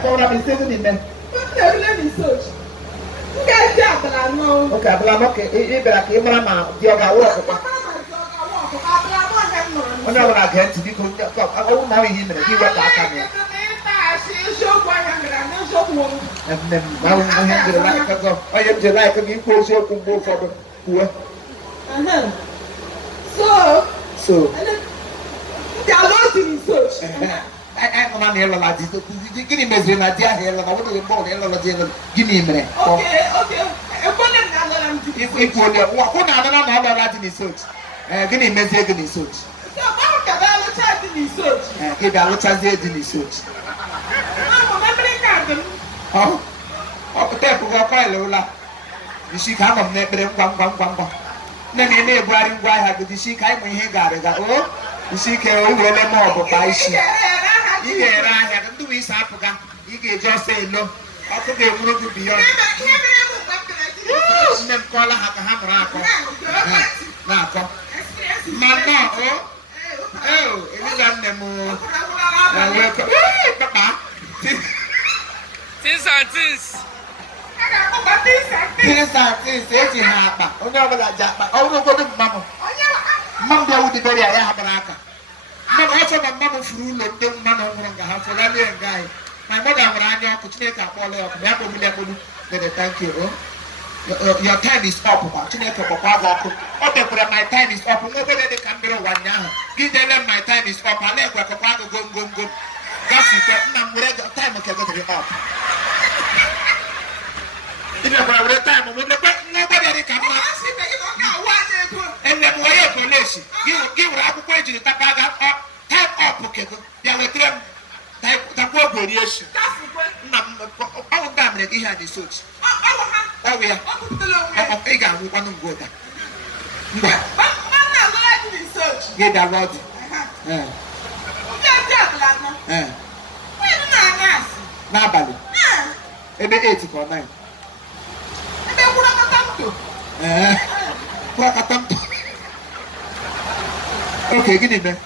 phone up and say it in there. Let me search. Okay, okay, like a mama, yoga walk. Oh, no, I can't see because I won't marry him and he went back on me. And then I am the like of you, post your combo for the poor. So, they are not in search. I am on here like this. Give me a idea here, and I want to go here. Give me a minute. Okay. If we put the what I don't know about in search. Give me a message in search. So, how can I chat in search? Give a chat in search. Oh, but there for a Lola. You see, come on, never one. Then you never why have the she came when he got it. Oh, you see, can we let more by she? Yeah, I had to do his Africa. You can just say no. I could be able to be young. Them call her a hammer. Mama, oh, it is on them. Papa. Things and things. Things and things, it's happen. Oh, no, but that, oh, no, good, Mamma. Mamma would be very happy. Mama, also, my mama flew like them man over the house for that guy. My mother ran your opportunity to follow up. Thank you. Your time is up. My time is up. Nobody can be one now. Give them my time is up. I let go. That's it. I'm ready. Time okay, go to the up. If you have a time, nobody can and then why police? Give up a question to Tapaga type up. Okay, there were type the variation. Our family had the suits. Oh, we are. Oh, I got one of good. Get that rod. Nabali. Ebe 8 or 9. Okay, give it back.